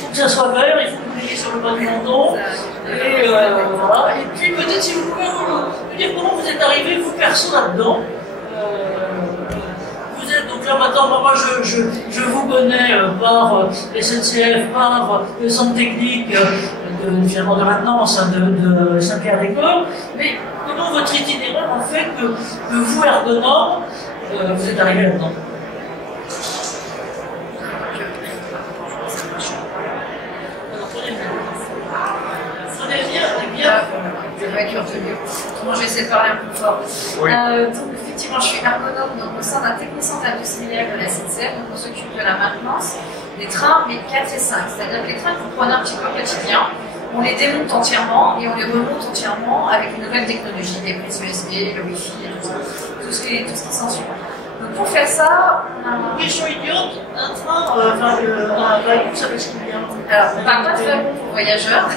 faut que ça soit vert, il faut que vous ayez sur le bas du menton. Et voilà. Et puis peut-être si vous pouvez me dire comment vous êtes arrivé, vous perso là-dedans. Vous êtes donc là maintenant, moi je vous connais par SNCF, par le centre technique finalement de maintenance de Saint-Pierre-des-Corps, mais comment votre itinéraire en fait que vous, ergonome, vous êtes arrivé là-dedans? Moi, je vais essayer de parler un peu fort. Oui. Donc, effectivement, je suis ergonome au sein d'un technocentre industriel de la SNCF. Donc, on s'occupe de la maintenance des trains, mais 4 et 5. C'est-à-dire que les trains que vous prenez un petit peu au quotidien, on les démonte entièrement et on les remonte entièrement avec une nouvelle technologie, des prises USB, le Wi-Fi et tout ça. Tout ce qui s'ensuit. Donc, pour faire ça, on a une question idiote, un train, un wagon, ça fait ce qu'il y a. Alors, on ne parle pas de wagon pour voyageurs.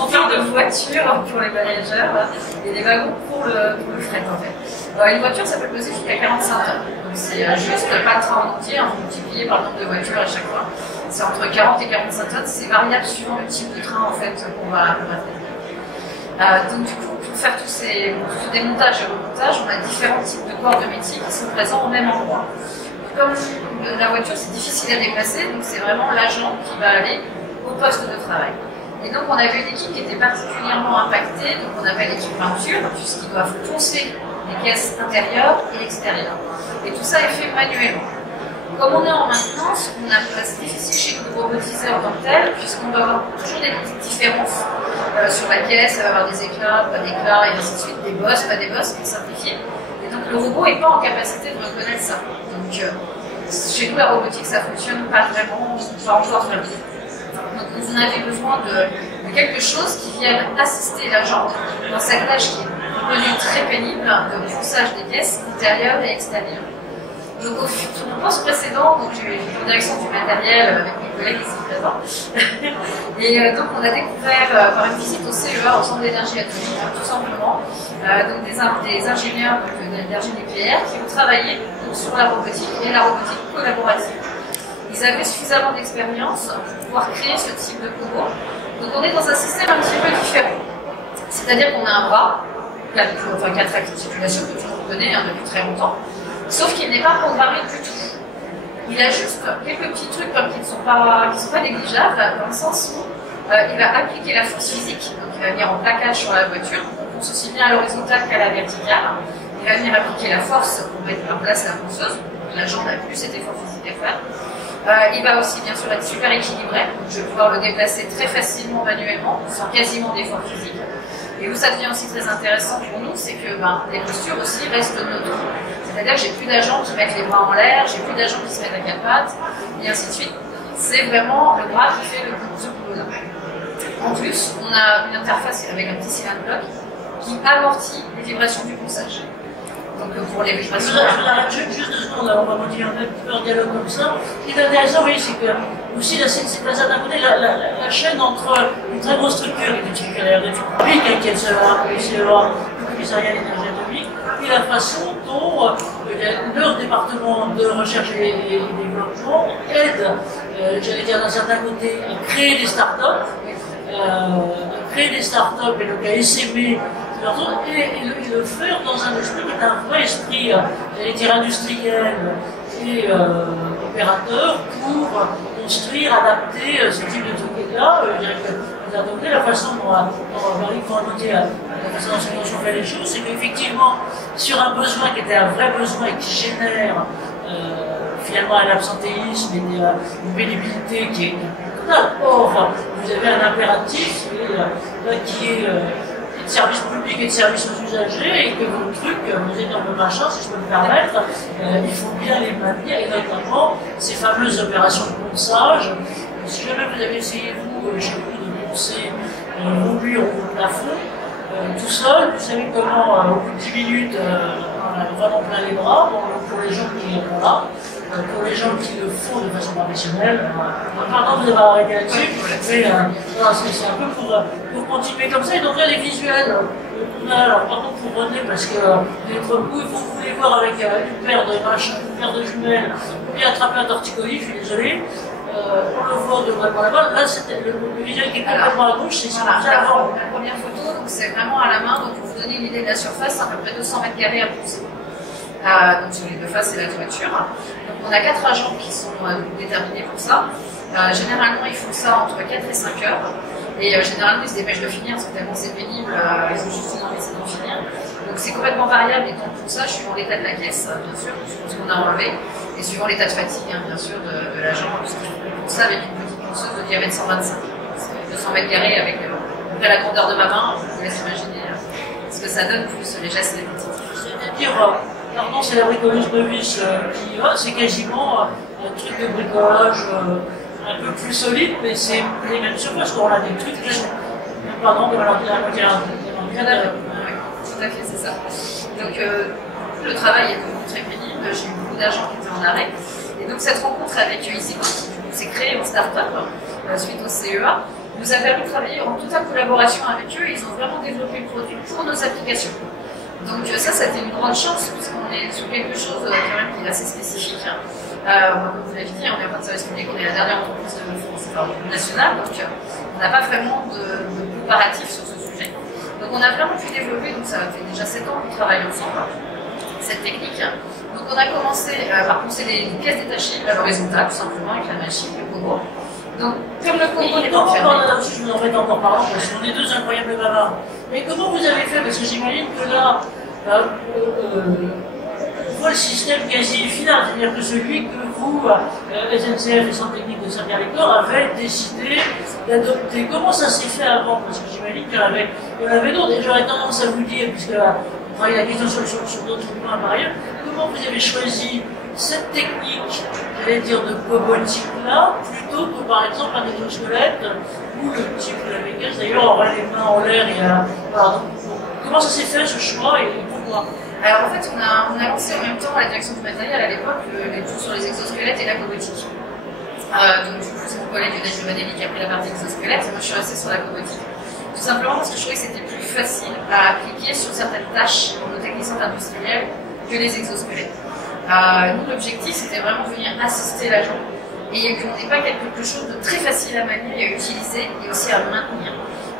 On parle de voiture pour les voyageurs et des wagons pour le fret en fait. Alors, une voiture ça peut peser jusqu'à 45 tonnes. Donc c'est juste pas le train entier, multiplié par le nombre de voitures à chaque fois. C'est entre 40 et 45 tonnes, c'est variable suivant le type de train en fait qu'on va faire. Donc du coup, pour faire tout ce démontage et remontage, on a différents types de corps de métier qui sont présents au même endroit. Comme la voiture c'est difficile à déplacer, donc c'est vraiment l'agent qui va aller au poste de travail. Et donc on avait une équipe qui était particulièrement impactée, donc on avait l'équipe peinture, puisqu'ils doivent poncer les caisses intérieures et extérieures. Et tout ça est fait manuellement. Comme on est en maintenance, c'est difficile chez nous de robotiser en tant que tel, puisqu'on va avoir toujours des petites différences sur la caisse, ça va avoir des éclats, pas d'éclats, et ainsi de suite, des bosses, pas des bosses, pour simplifier. Et donc le robot n'est pas en capacité de reconnaître ça. Donc chez nous, la robotique, ça fonctionne pas vraiment, pas encore vraiment. Donc vous en avez besoin de quelque chose qui vienne assister l'agent dans cette tâche qui est devenue très pénible de ponçage des caisses intérieures et extérieures. Donc au poste précédent, j'ai en direction du matériel avec mes collègues ici présents. Et donc on a découvert par une visite au CEA, au centre d'énergie atomique, tout simplement, donc des ingénieurs d'énergie nucléaire qui ont travaillé sur la robotique et la robotique collaborative. Ils avaient suffisamment d'expérience pour pouvoir créer ce type de robot. Donc on est dans un système un petit peu différent. C'est-à-dire qu'on a un bras, 4 articulations que tout le monde connaît depuis très longtemps, sauf qu'il n'est pas programmé du tout. Il a juste quelques petits trucs qui ne sont pas négligeables, dans le sens où il va appliquer la force physique, donc il va venir en plaquage sur la voiture, on ponce aussi bien à l'horizontale qu'à la verticale. Il va venir appliquer la force pour mettre en place la ponceuse, l'agent n'a plus cet effort physique à faire. Il va aussi bien sûr être super équilibré, donc je vais pouvoir le déplacer très facilement manuellement, sans quasiment d'effort physique. Et où ça devient aussi très intéressant pour nous, c'est que les postures aussi restent neutres. C'est-à-dire que j'ai plus d'agents qui mettent les bras en l'air, j'ai plus d'agents qui se mettent à quatre pattes, et ainsi de suite. C'est vraiment le bras qui fait ce boulot-là. En plus, on a une interface avec un petit cylindre bloc qui amortit les vibrations du ponçage. Donc pour les vibrations. Juste 2 secondes, on va continuer un petit peu en dialogue comme ça. Ce qui est intéressant, oui, c'est que aussi c'est d'un certain côté la chaîne entre une très grosse structure qui est l'étude publique, qui est le CEA, le commissariat à l'énergie atomique, et la façon dont leur département de recherche et développement aide, j'allais dire d'un certain côté, à créer des startups, et donc à essaimer et le faire dans un esprit qui est un vrai esprit, j'allais dire industriel et opérateur pour construire, adapter ce type de trucs-là. Je dirais que vous avez la façon dont Marie peut indiquer la façon dont on fait les choses, c'est qu'effectivement, sur un besoin qui était un vrai besoin et qui génère finalement un absentéisme et une pénibilité qui est totale. Or, vous avez un impératif qui est de service public et de service aux usagers, et que vos trucs, vos énormes machins, si je peux me permettre, il faut bien les maintenir, et notamment ces fameuses opérations de ponçage. Si jamais vous avez essayé, chez vous, de poncer vos murs ou vos plafonds, tout seul, vous savez comment, au bout de 10 minutes, on a vraiment plein les bras, pour les gens qui sont là. pour les gens qui le font de façon professionnelle. Pardon de vous avoir arrêté là-dessus, mais voilà, c'est un peu pour continuer comme ça. Et donc là, les visuels, on a, alors pardon pour René, parce que vous voulez voir avec une paire de jumelles, ou bien attraper un torticolis, je suis désolé. On le voit de vraiment là-bas. Là, c'était le visuel qui est complètement à gauche, c'est ce qu'on faisait avant. La première photo, c'est vraiment à la main, donc pour vous donner une idée de la surface, c'est à peu près 200 mètres carrés à pousser. Donc sur les deux faces, c'est la toiture. Donc on a 4 agents qui sont déterminés pour ça. Généralement, ils font ça entre 4 et 5 heures. Et généralement, ils se dépêchent de finir, parce que tellement c'est pénible, ils ont juste une envie, c'est d'en finir. Donc c'est complètement variable les temps de poussage, suivant l'état de la caisse, bien sûr, suivant ce qu'on a enlevé, et suivant l'état de fatigue, hein, bien sûr, de l'agent, puisqu'il faut ça avec une petite ponceuse de diamètre 125. C'est 200 mètres carrés avec la grandeur de ma main, je vous laisse imaginer ce que ça donne, plus les gestes répétitifs. C'est-à-dire, pardon, c'est la bricoleuse novice qui va, c'est quasiment un truc de bricolage un peu plus solide, mais c'est les mêmes surfaces, qu'on a des trucs qui sont, pardon, de la moitié. Tout à fait, c'est ça. Donc le travail est devenu très pénible, j'ai eu beaucoup d'agents qui étaient en arrêt. Et donc cette rencontre avec EasyBot, qui s'est créée en start-up suite au CEA, nous a permis de travailler en totale collaboration avec eux et ils ont vraiment développé le produit pour nos applications. Donc ça a été une grande chance puisqu'on est sur quelque chose quand même qui est assez spécifique. Comme vous l'avez dit, on est en train de service public, on est la dernière entreprise de France nationale, donc on n'a pas vraiment de comparatif sur ce sujet. Donc on a vraiment pu développer, donc ça fait déjà 7 ans qu'on travaille ensemble, cette technique. Donc on a commencé par poncer des pièces détachées à l'horizontale, tout simplement, avec la machine, le Pogo. Donc comme le Pogo n'est pas fermé. Je vous en fais encore parlant, parce qu'on est deux incroyables bavards. Mais comment vous avez fait? Parce que j'imagine que là, on voit le système quasi final, c'est-à-dire que celui que vous, SNCF et Centre technique de Saint-Pierre-les-Corps, avez décidé d'adopter. Comment ça s'est fait avant? Parce que j'imagine qu'il y en avait d'autres. Et j'aurais tendance à vous dire, puisque on travaille la question sur d'autres points par ailleurs, comment vous avez choisi cette technique, j'allais dire, de cobotique-là, plutôt que par exemple un exosquelette, où le type de la mécanique, d'ailleurs, aura les mains en l'air et comment ça s'est fait ce choix et pourquoi? Alors en fait, on a lancé en même temps la direction du matériel à l'époque, l'étude sur les exosquelettes et la cobotique. Donc du coup, c'est mon collègue Lionel Giovanelli qui a pris la partie exosquelette, et moi je suis restée sur la cobotique. Tout simplement parce que je trouvais que c'était plus facile à appliquer sur certaines tâches pour nos techniciens industriels que les exosquelettes. Nous, l'objectif, c'était vraiment venir assister l'agent et qu'on n'ait pas quelque chose de très facile à manier et à utiliser et aussi à maintenir.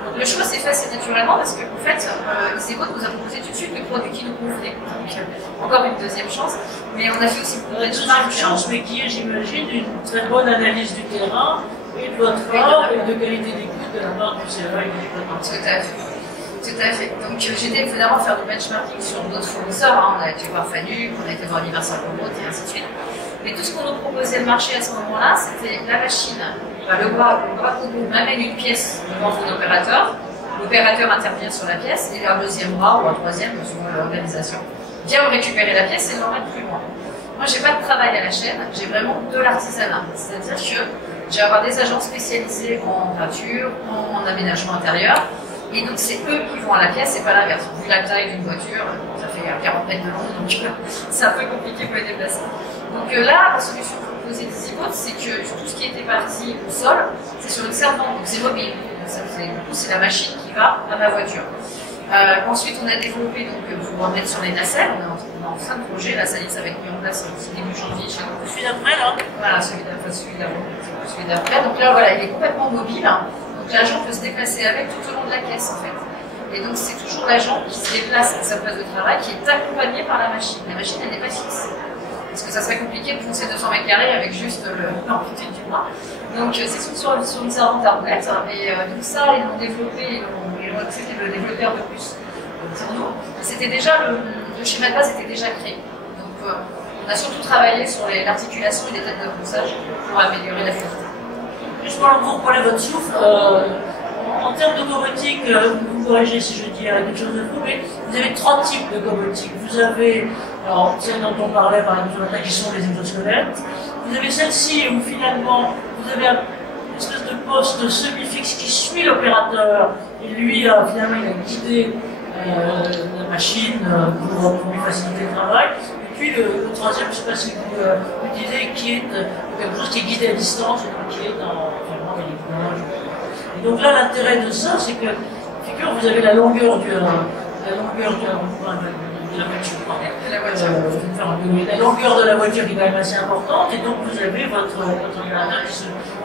Donc le choix s'est fait assez naturellement parce qu'en fait, EasyBot nous a proposé tout de suite le produit qui nous convenait. Donc encore une deuxième chance, mais on a fait aussi une deuxième chance, mais qui est, j'imagine, une très bonne analyse du terrain et de votre part et de qualité d'écoute de la part du CEA. Tout à fait. Tout à fait. Donc j'étais évidemment faire du benchmarking sur d'autres fournisseurs. Hein. On a été voir Fanuc, on a été voir Universal Remote et ainsi de suite. Mais tout ce qu'on nous proposait le marché à ce moment-là, c'était la machine. Le bras Pogo m'amène une pièce devant son opérateur. L'opérateur intervient sur la pièce et un deuxième bras ou un troisième, selon l'organisation, vient récupérer la pièce et l'emmène plus loin. Moi, j'ai pas de travail à la chaîne, j'ai vraiment de l'artisanat. C'est-à-dire que j'ai avoir des agents spécialisés en peinture, en aménagement intérieur. Et donc c'est eux qui vont à la pièce et pas l'inverse. Vu la taille d'une voiture, ça fait 40 mètres de long, donc c'est un peu compliqué pour les déplacer. Donc là, la solution proposée d'EasyBot, c'est que tout ce qui était parti au sol, c'est sur une servante, donc c'est mobile. Du coup, c'est la machine qui va à ma voiture. Ensuite, on a développé, donc pour en mettre sur les nacelles, on est en fin de projet, là ça y est, ça va être mis en place début janvier chez nous. Celui d'après là? Voilà, celui d'après. Donc là, voilà, il est complètement mobile. Donc l'agent peut se déplacer avec tout au long de la caisse en fait. Et donc c'est toujours l'agent qui se déplace à sa place de travail qui est accompagné par la machine. La machine elle n'est pas fixe. Parce que ça serait compliqué de foncer 200 mètres carrés avec juste l'amplitude du bras. Donc c'est sur une servante à roulettes. Et donc ça, ils l'ont développé, ils l'ont accepté de le développer un peu plus pour nous. C'était déjà, le schéma de base était déjà créé. Donc on a surtout travaillé sur l'articulation et les têtes de ponçage pour améliorer la fluidité. Justement, pour prendre votre souffle, en termes de cobotique, vous me corrigez si je dis quelque chose de fou, mais vous avez 3 types de cobotique. Vous avez, alors celle dont on parlait par exemple ce matin, qui sont les exosquelettes. Vous avez celle-ci où finalement vous avez une espèce de poste semi-fixe qui suit l'opérateur et lui finalement il a guidé la machine pour lui faciliter le travail. Et puis le troisième, je ne sais pas si vous utiliser qui est quelque chose qui est guidé à distance, qui est vraiment dans l'image. Et donc là, l'intérêt de ça, c'est que, vous avez la longueur de la voiture. La longueur de la voiture qui est quand même assez importante, et donc vous avez votre ordinateur qui se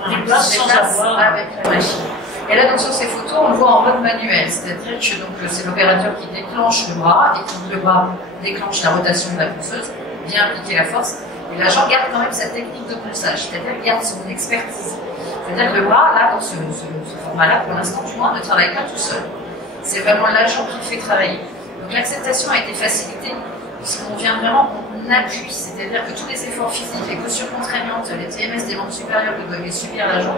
déplace sans avoir avec la machine. Et là, donc, sur ces photos, on le voit en mode manuel, c'est-à-dire que c'est l'opérateur qui déclenche le bras, et quand le bras déclenche la rotation de la ponceuse, vient appliquer la force, et l'agent garde quand même sa technique de ponçage, c'est-à-dire garde son expertise. C'est-à-dire que le bras, là, dans ce format-là, pour l'instant, du moins, ne travaille pas tout seul. C'est vraiment l'agent qui le fait travailler. Donc l'acceptation a été facilitée, puisqu'on vient vraiment en appui, c'est-à-dire que tous les efforts physiques, les postures contraignantes, les TMS des membres supérieurs que doit subir l'agent,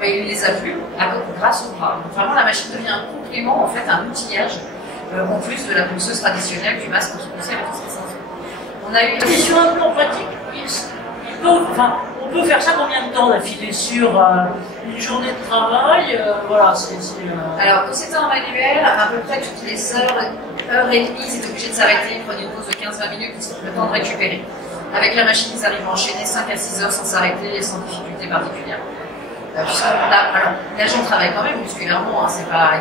ben, il ne les a plus grâce au bras. Donc vraiment, la machine devient un complément, en fait, un outillage, en plus de la ponceuse traditionnelle, du masque qui poussière et tout ce qui s'en fait. On a eu une question un peu en pratique. On peut faire ça combien de temps d'affilée sur une journée de travail voilà, Alors, quand c'était en manuel, à peu près toutes les heure et demie, ils étaient obligés de s'arrêter, ils prenaient une pause de 15-20 minutes, le temps de récupérer. Avec la machine, ils arrivent à enchaîner 5 à 6 heures sans s'arrêter et sans difficulté particulière. Alors, l'agent travaille quand même musculairement, hein, il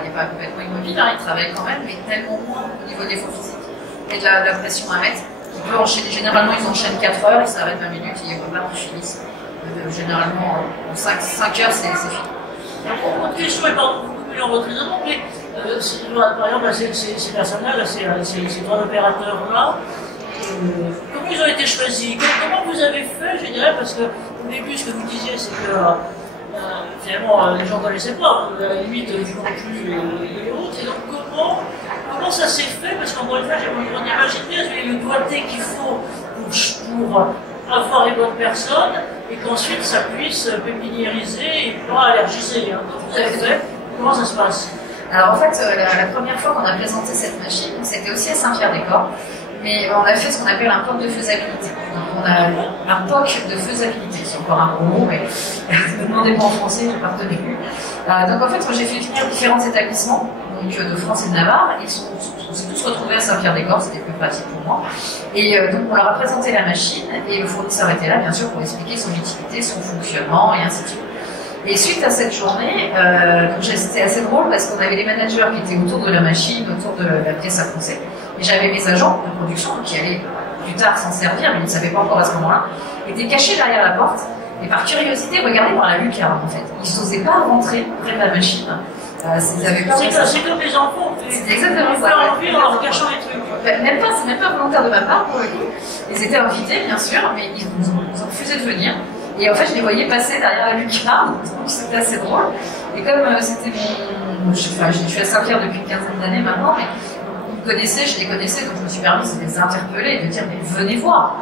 n'est pas complètement immobile, hein, il travaille quand même, mais tellement moins au niveau de l'effort physique et de la pression à mettre. Il peut enchaîner, généralement, ils enchaînent 4 heures, ils s'arrêtent 20 minutes et ils repartent, ils finissent. Généralement, en 5 heures, c'est fini. Votre question est pas beaucoup plus en votre raisonnement, mais par exemple, ces personnes-là, ces trois opérateurs-là, comment ils ont été choisis? Comment vous avez fait, je dirais, parce qu'au début, ce que vous disiez, c'est que finalement, les gens ne connaissaient pas, à la limite, du non plus et autres, et donc comment ça s'est fait? Parce qu'encore une fois, on imagine bien le doigté qu'il faut pour avoir les bonnes personnes, et qu'ensuite ça puisse pépiniériser et pas allergiser. Hein. Vous avez fait, comment ça se passe? Alors en fait, la première fois qu'on a présenté cette machine, c'était aussi à Saint-Pierre-des-Corps, mais on a fait ce qu'on appelle un POC de faisabilité. Donc on a un POC de faisabilité, c'est encore un gros mot, mais ne me demandez pas en français, je n'ai pas retenu plus. Donc en fait, moi j'ai fait venir différents établissements donc, de France et de Navarre, on s'est tous retrouvés à Saint-Pierre-des-Corps, c'était plus pratique pour moi. Et donc on leur a présenté la machine, et le fournisseur était là, bien sûr, pour expliquer son utilité, son fonctionnement, et ainsi de suite. Et suite à cette journée, c'était assez drôle parce qu'on avait les managers qui étaient autour de la machine, autour de la pièce à poncer, et j'avais mes agents de production qui allaient plus tard s'en servir, mais ils ne savaient pas encore à ce moment-là, étaient cachés derrière la porte, et par curiosité, regardaient par la lucarne en fait. Ils n'osaient pas rentrer près de la machine. C'est comme les enfants. C'est exactement ça. En leur cachant les trucs. C'est même pas volontaire de ma part pour le coup. Ils étaient invités, bien sûr, mais ils ont refusé de venir. Et en fait, je les voyais passer derrière la lucarne, donc c'était assez drôle. Et comme c'était je suis à Saint-Pierre depuis une quinzaine d'années maintenant, mais je les connaissais, donc je me suis permis de les interpeller et de dire mais venez voir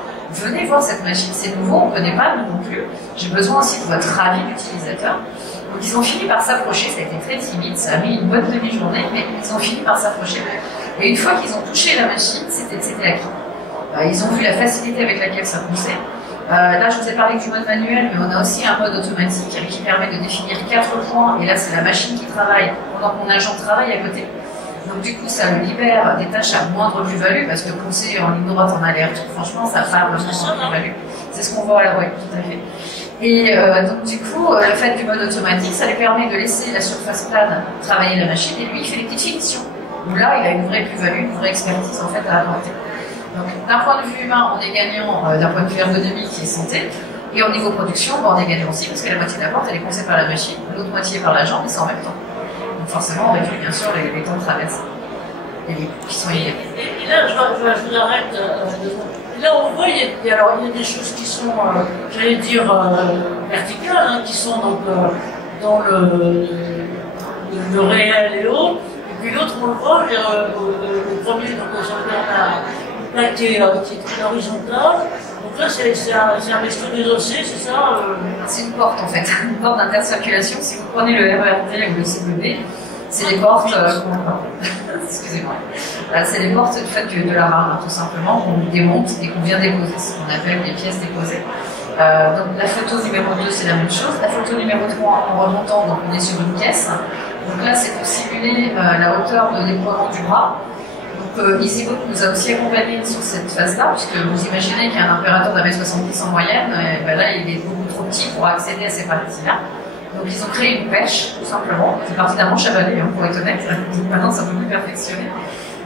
cette machine, c'est nouveau, on ne connaît pas, nous non plus. J'ai besoin aussi de votre avis d'utilisateur. Donc ils ont fini par s'approcher, ça a été très timide, ça a mis une bonne demi-journée, mais ils ont fini par s'approcher. Et une fois qu'ils ont touché la machine, c'était acquis. Ils ont vu la facilité avec laquelle ça poussait. Là, je vous ai parlé du mode manuel, mais on a aussi un mode automatique qui permet de définir 4 points, et là c'est la machine qui travaille pendant que mon agent travaille à côté. Donc du coup, ça le libère des tâches à moindre plus-value, parce que poncer en ligne droite en aller-retour, franchement, ça parle sans plus-value. C'est ce qu'on voit à la voie, tout à fait. Et donc du coup, le fait du mode automatique, ça lui permet de laisser la surface plane travailler la machine, et lui, il fait les petites finitions. Où là, il a une vraie plus-value, une vraie expertise en fait à apporter. Donc d'un point de vue humain, on est gagnant d'un point de vue ergonomique et santé, et au niveau production, on est gagnant aussi, parce que la moitié de la porte, elle est poncée par la machine, l'autre moitié par l'agent, mais c'est en même temps. Donc forcément, on réduit bien sûr les temps de traverse. Et les coûts qui sont liés. Et là, je vous arrête. Là, on voit, il y a des choses qui sont, j'allais dire, verticales, hein, qui sont donc, dans le réel et autres. Et puis l'autre, on le voit, le premier, donc, sur lequel on a une plaque qui est horizontale. Donc là, c'est un resto des OC, c'est ça C'est une porte en fait, une porte d'intercirculation. Si vous prenez le RERD ou le CBB, c'est les portes. Excusez-moi. C'est les portes de la rame, tout simplement, qu'on démonte et qu'on vient déposer, ce qu'on appelle les pièces déposées. Donc la photo numéro 2, c'est la même chose. La photo numéro 3, en remontant, donc on est sur une caisse. Donc là, c'est pour simuler la hauteur de déploiement du bras. Donc EasyBoat nous a aussi accompagnés sur cette phase-là, puisque vous imaginez qu'un impérateur d'1m70 en moyenne, ben là, il est beaucoup trop petit pour accéder à ces parties-là. Donc ils ont créé une pêche, tout simplement. C'est parti d'un manche à balai, pour être honnête. Maintenant, c'est un peu plus perfectionné.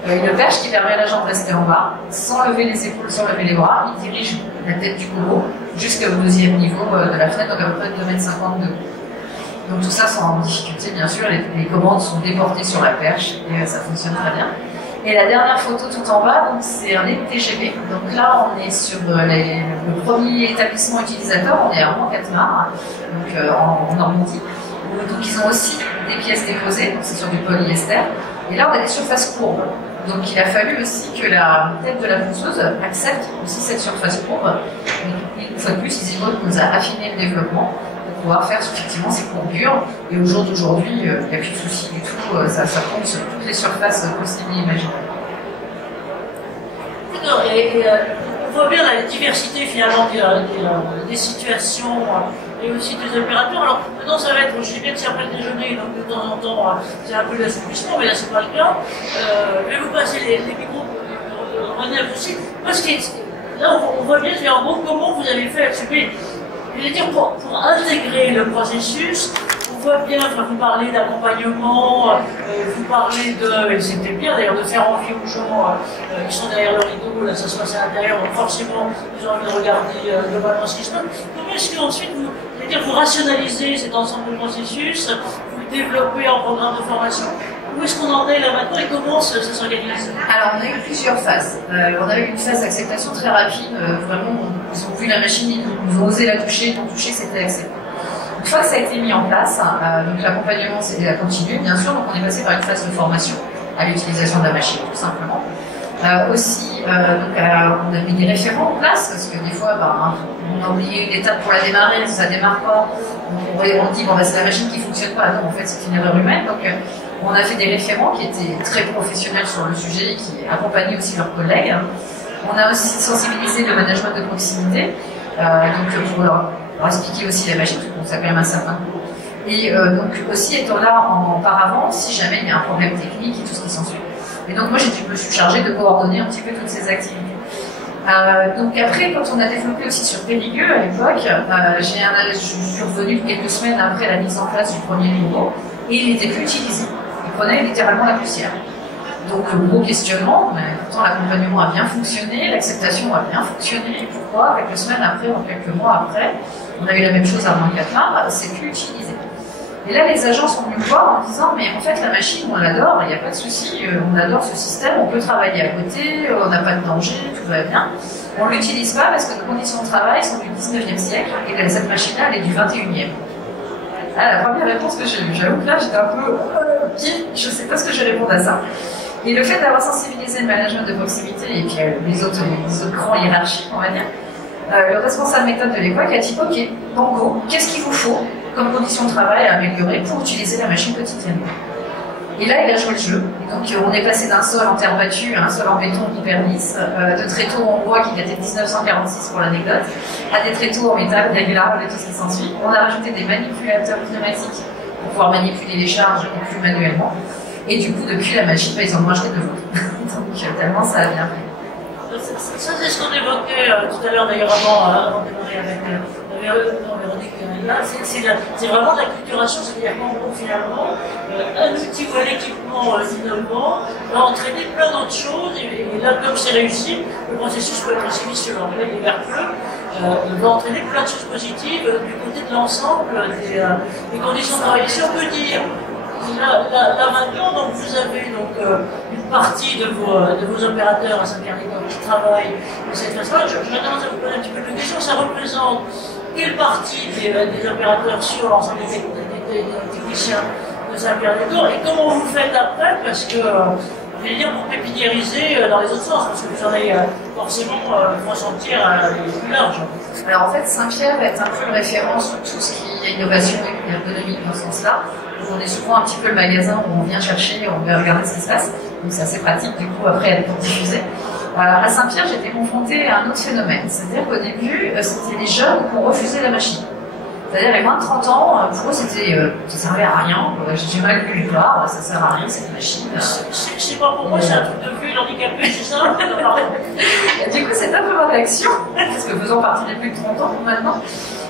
Une perche qui permet à la jambe de rester en bas, sans lever les épaules, sans lever les bras. Il dirige la tête du combo jusqu'au deuxième niveau de la fenêtre, donc à peu près 2,50 m de haut. Donc tout ça sans difficulté, bien sûr. Les commandes sont déportées sur la perche et ça fonctionne très bien. Et la dernière photo tout en bas, c'est un TGV. Donc là, on est sur le premier établissement utilisateur, on est à Rouen-Catmar, donc en Normandie. Donc ils ont aussi des pièces déposées, donc c'est sur du polyester. Et là, on a des surfaces courbes. Donc il a fallu aussi que la tête de la ponceuse accepte aussi cette surface courbe. Et une fois de plus, EasyBoat nous a affiné le développement pour pouvoir faire effectivement ces courbures. Et au jour d'aujourd'hui, il n'y a plus de souci du tout, ça tombe sur toutes les surfaces possibles et imaginables. D'accord, et on voit bien la diversité finalement des situations et aussi des opérateurs. Alors maintenant ça va être, je sais bien que c'est après le déjeuner, donc de temps en temps c'est un peu l'assouplissement, mais là c'est pas le cas. Je vais vous passer les micros de manière possible. Parce que là on voit bien, en gros, comment vous avez fait je veux dire, pour intégrer le processus. On voit bien, vous parlez d'accompagnement, vous parlez et c'était bien d'ailleurs de faire envie aux gens qui sont derrière le rideau, là ça se passe à l'intérieur, donc forcément ils ont envie de regarder globalement ce qui se passe. Comment est-ce qu'ensuite vous rationalisez cet ensemble de processus, vous le développez en programme de formation? Où est-ce qu'on en est là maintenant et comment ça s'organise? Alors on a eu plusieurs phases. On a eu une phase d'acceptation très rapide, vraiment ils ont vu la machine, ils ont osé la toucher, ils l'ont touché, c'était accepté. Une fois que ça a été mis en place, donc l'accompagnement a continué, bien sûr, donc on est passé par une phase de formation à l'utilisation de la machine, tout simplement. Aussi, on a mis des référents en place, parce que des fois, on a oublié une étape pour la démarrer, ça ne démarre pas. Donc on dit, c'est la machine qui ne fonctionne pas, non, en fait, c'est une erreur humaine. Donc on a fait des référents qui étaient très professionnels sur le sujet, qui accompagnaient aussi leurs collègues. On a aussi sensibilisé le management de proximité, donc pour leur expliquer aussi la machine, parce que ça a quand même un certain coût. Et donc aussi étant là en paravent, si jamais il y a un problème technique et tout ce qui s'ensuit. Et donc moi je me suis chargée de coordonner un petit peu toutes ces activités. Donc après, quand on a développé aussi sur Périgueux à l'époque, je suis revenue quelques semaines après la mise en place du premier niveau, et il n'était plus utilisé. Il prenait littéralement la poussière. Donc gros questionnement, mais pourtant l'accompagnement a bien fonctionné, l'acceptation a bien fonctionné. Pourquoi quelques semaines après, ou quelques mois après, on a eu la même chose à Rouen-Catmar, c'est plus utilisé. Et là, les agents sont venus me voir en disant, mais en fait, la machine, on l'adore, il n'y a pas de souci, on adore ce système, on peut travailler à côté, on n'a pas de danger, tout va bien. On ne l'utilise pas parce que nos conditions de travail sont du 19e siècle et cette machine-là, elle est du 21e. Ah, la première réponse que j'ai eue, j'avoue que là, j'étais un peu je ne sais pas ce que je vais répondre à ça. Et le fait d'avoir sensibilisé le management de proximité et puis les autres grands hiérarchiques, on va dire, le responsable méthode de l'époque a dit, ok, banco, qu'est-ce qu'il vous faut comme conditions de travail à améliorer pour utiliser la machine quotidiennement? Et là, il a joué le jeu. Et donc, on est passé d'un sol en terre battue à un sol en béton hyper lisse, de tréteaux en bois qui datait de 1946 pour l'anecdote, à des tréteaux en métal réglables et tout ce qui s'ensuit. On a rajouté des manipulateurs pneumatiques pour pouvoir manipuler les charges et plus manuellement. Et du coup, depuis la machine, ils ont rajouté de l'autre. Donc, tellement ça a bien fait. Ça, c'est ce qu'on évoquait tout à l'heure, d'ailleurs, avant de démarrer avec Véronique. C'est vraiment de la culturation, c'est-à-dire qu'en gros, finalement, un outil ou un équipement innovant va entraîner plein d'autres choses, et là, comme c'est réussi, le processus peut être aussi vicieux, l'anglais est vertueux, il va entraîner plein de choses positives du côté de l'ensemble des conditions de travail. Et si on peut dire, là maintenant, donc, vous avez une partie de vos opérateurs à Saint-Pierre-des-Corps qui travaillent de cette façon-là. Je commence à vous poser un petit peu de questions. Ça représente quelle partie des opérateurs sur l'ensemble des techniciens de Saint-Pierre-des-Corps et comment vous faites après? Parce que, je vais dire, pour pépiniériser dans les autres sens, parce que vous en allez forcément ressentir plus large. Alors en fait, Saint-Pierre est un peu le référent sur tout ce qui est innovation et ergonomique dans ce sens-là. On est souvent un petit peu le magasin où on vient chercher, on vient regarder ce qui se passe. Donc c'est assez pratique du coup après pour diffuser. À Saint-Pierre, j'étais confrontée à un autre phénomène. C'est-à-dire qu'au début, c'était les jeunes qui ont refusé la machine. C'est-à-dire les moins de 30 ans, pour eux, ça servait à rien. J'ai mal lu le voir, ça sert à rien cette machine. Je sais pas pourquoi, c'est un truc de vieux handicapé, c'est ça? Du coup, c'est un peu ma réaction, parce que faisant partie des plus de 30 ans maintenant.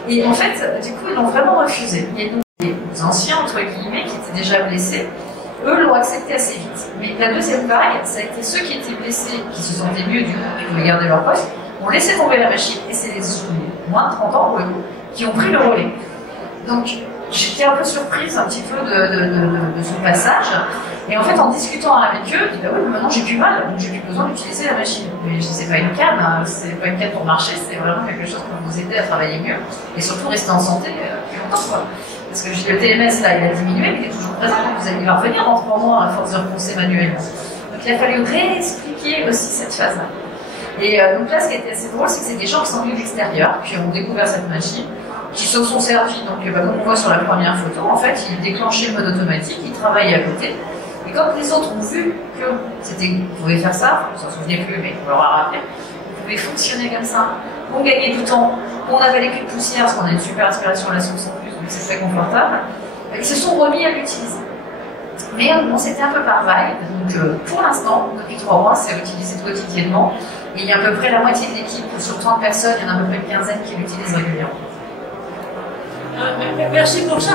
Et en fait, du coup, ils l'ont vraiment refusé. Et donc, les anciens, entre guillemets, qui étaient déjà blessés, eux l'ont accepté assez vite. Mais la deuxième vague, ça a été ceux qui étaient blessés, qui se sentaient mieux du coup, qui voulaient garder leur poste, ont laissé tomber la machine, et c'est les moins de 30 ans, pour le coup, qui ont pris le relais. Donc, j'étais un peu surprise un petit peu de ce passage. Et en fait, en discutant avec eux, je dis, bah oui, mais maintenant j'ai plus mal, donc j'ai plus besoin d'utiliser la machine. Mais c'est pas une canne, hein, c'est pas une canne pour marcher, c'est vraiment quelque chose qui va vous aider à travailler mieux et surtout rester en santé plus longtemps, quoi. Parce que le TMS, là, il a diminué, mais il est toujours présent, donc vous allez y revenir dans 3 mois à force de repenser manuellement. Donc il a fallu réexpliquer aussi cette phase-là. Et donc là, ce qui a été assez drôle, c'est que c'est des gens qui sont venus de l'extérieur, qui ont découvert cette machine, qui se sont servis, donc comme on voit sur la première photo, en fait, ils déclenchaient le mode automatique, ils travaillaient à côté. Et quand les autres ont vu que vous pouvez faire ça, ils ne s'en souvenaient plus, mais on leur a rappelé, vous pouvez fonctionner comme ça, on gagnait du temps, on avalait qu'une poussière, parce qu'on a une super aspiration à la source en plus, donc c'est très confortable. Ils se sont remis à l'utiliser. Mais bon, c'était un peu par vague, donc pour l'instant, depuis 3 mois, c'est utilisé quotidiennement. Et il y a à peu près la moitié de l'équipe, sur 30 personnes, il y en a à peu près une quinzaine qui l'utilisent régulièrement. Merci pour ça.